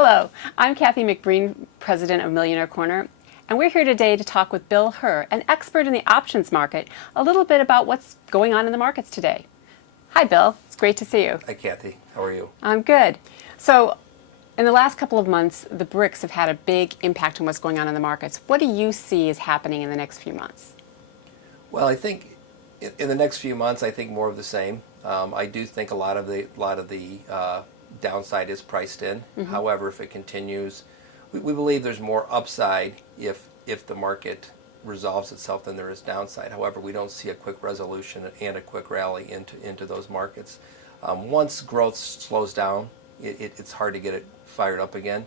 Hello, I'm Kathy McBreen, President of Millionaire Corner, and we're here today to talk with Bill Herr, an expert in the options market, a little bit about what's going on in the markets today. Hi, Bill. It's great to see you. Hi, Kathy. How are you? I'm good. So, in the last couple of months, the BRICS have had a big impact on what's going on in the markets. What do you see is happening in the next few months? Well, I think in the next few months, I think more of the same. I do think a lot of the downside is priced in. Mm-hmm. However, if it continues, we believe there's more upside if the market resolves itself than there is downside. However, we don't see a quick resolution and a quick rally into those markets. Once growth slows down, it's hard to get it fired up again.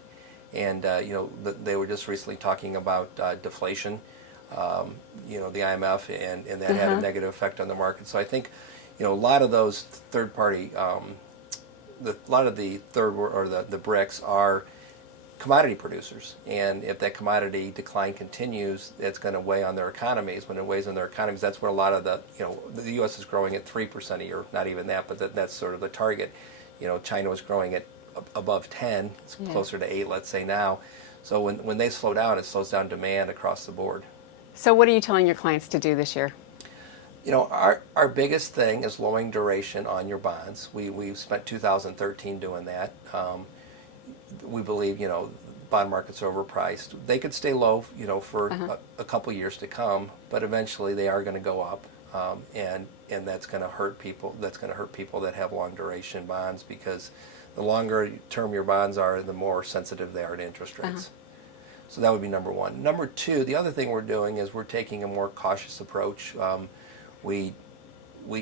And they were just recently talking about deflation. The IMF and that had a negative effect on the market. So I think, a lot of those third party, a lot of the the BRICS are commodity producers, and if that commodity decline continues, it's going to weigh on their economies. When it weighs on their economies, that's where a lot of the U.S. is growing at 3% a year, not even that, but that's sort of the target. China was growing at above 10, it's closer to 8, let's say now. So when they slow down, it slows down demand across the board. So what are you telling your clients to do this year? Our biggest thing is lowering duration on your bonds. We've spent 2013 doing that. We believe, bond markets are overpriced. They could stay low, for a couple years to come, but eventually they are going to go up, and that's going to hurt people. That's going to hurt people that have long duration bonds, because the longer term your bonds are, the more sensitive they are to interest rates. So that would be number one. Number two, the other thing we're doing is we're taking a more cautious approach. We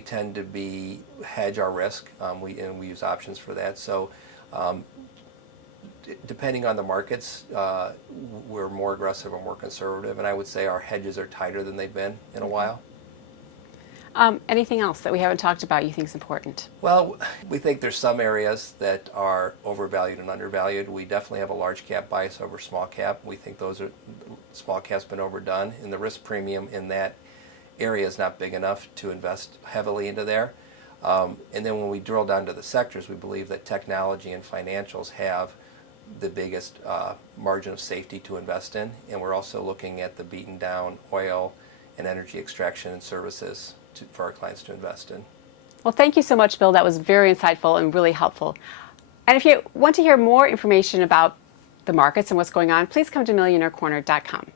tend to hedge our risk. We use options for that. So depending on the markets, we're more aggressive or more conservative. And I would say our hedges are tighter than they've been in a while. Anything else that we haven't talked about you think is important? Well, we think there's some areas that are overvalued and undervalued. We definitely have a large cap bias over small cap. We think small cap's been overdone, and the risk premium in that area is not big enough to invest heavily into there. And then when we drill down to the sectors, we believe that technology and financials have the biggest margin of safety to invest in. And we're also looking at the beaten down oil and energy extraction and services for our clients to invest in. Well, thank you so much, Bill. That was very insightful and really helpful. And if you want to hear more information about the markets and what's going on, please come to millionairecorner.com.